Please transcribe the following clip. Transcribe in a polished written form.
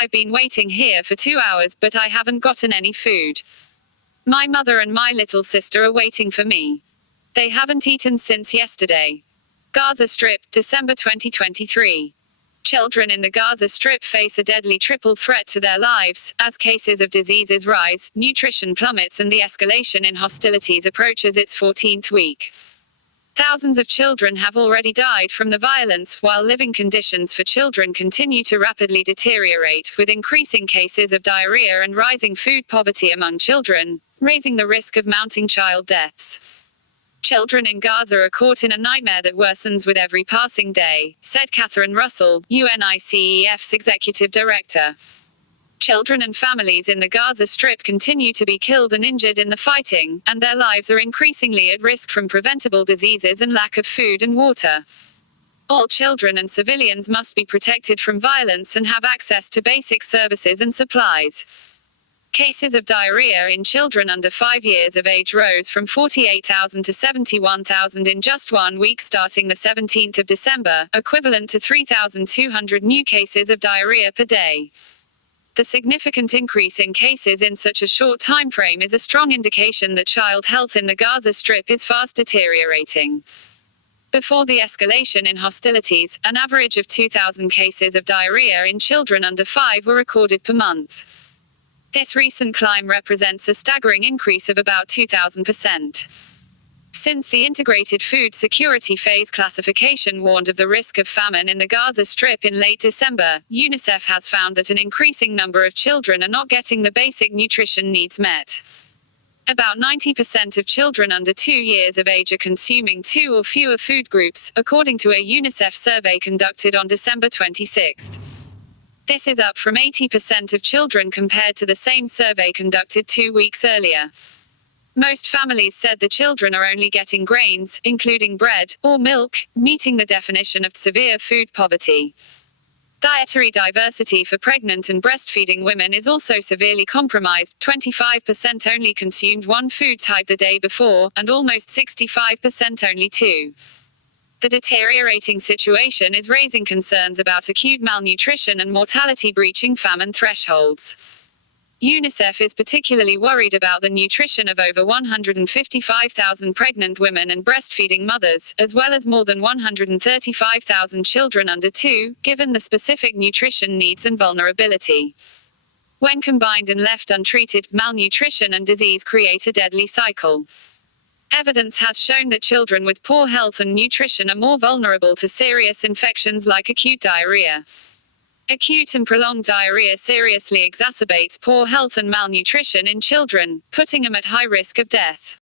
I've been waiting here for 2 hours, but I haven't gotten any food. My mother and my little sister are waiting for me. They haven't eaten since yesterday. Gaza Strip, December 2023. Children in the Gaza Strip face a deadly triple threat to their lives, as cases of diseases rise, nutrition plummets, and the escalation in hostilities approaches its 14th week. Thousands of children have already died from the violence, while living conditions for children continue to rapidly deteriorate, with increasing cases of diarrhea and rising food poverty among children, raising the risk of mounting child deaths. Children in Gaza are caught in a nightmare that worsens with every passing day, said Catherine Russell, UNICEF's executive director. Children and families in the Gaza Strip continue to be killed and injured in the fighting, and their lives are increasingly at risk from preventable diseases and lack of food and water. All children and civilians must be protected from violence and have access to basic services and supplies. Cases of diarrhea in children under 5 years of age rose from 48,000 to 71,000 in just 1 week starting the 17th of December, equivalent to 3,200 new cases of diarrhea per day. The significant increase in cases in such a short time frame is a strong indication that child health in the Gaza Strip is fast deteriorating. Before the escalation in hostilities, an average of 2,000 cases of diarrhea in children under 5 were recorded per month. This recent climb represents a staggering increase of about 2,000%. Since the Integrated Food Security Phase classification warned of the risk of famine in the Gaza Strip in late December, UNICEF has found that an increasing number of children are not getting the basic nutrition needs met. About 90% of children under 2 years of age are consuming 2 or fewer food groups, according to a UNICEF survey conducted on December 26. This is up from 80% of children compared to the same survey conducted 2 weeks earlier. Most families said the children are only getting grains, including bread, or milk, meeting the definition of severe food poverty. Dietary diversity for pregnant and breastfeeding women is also severely compromised. 25% only consumed one food type the day before, and almost 65% only 2. The deteriorating situation is raising concerns about acute malnutrition and mortality breaching famine thresholds. UNICEF is particularly worried about the nutrition of over 155,000 pregnant women and breastfeeding mothers, as well as more than 135,000 children under 2, given the specific nutrition needs and vulnerability. When combined and left untreated, malnutrition and disease create a deadly cycle. Evidence has shown that children with poor health and nutrition are more vulnerable to serious infections like acute diarrhea. Acute and prolonged diarrhea seriously exacerbates poor health and malnutrition in children, putting them at high risk of death.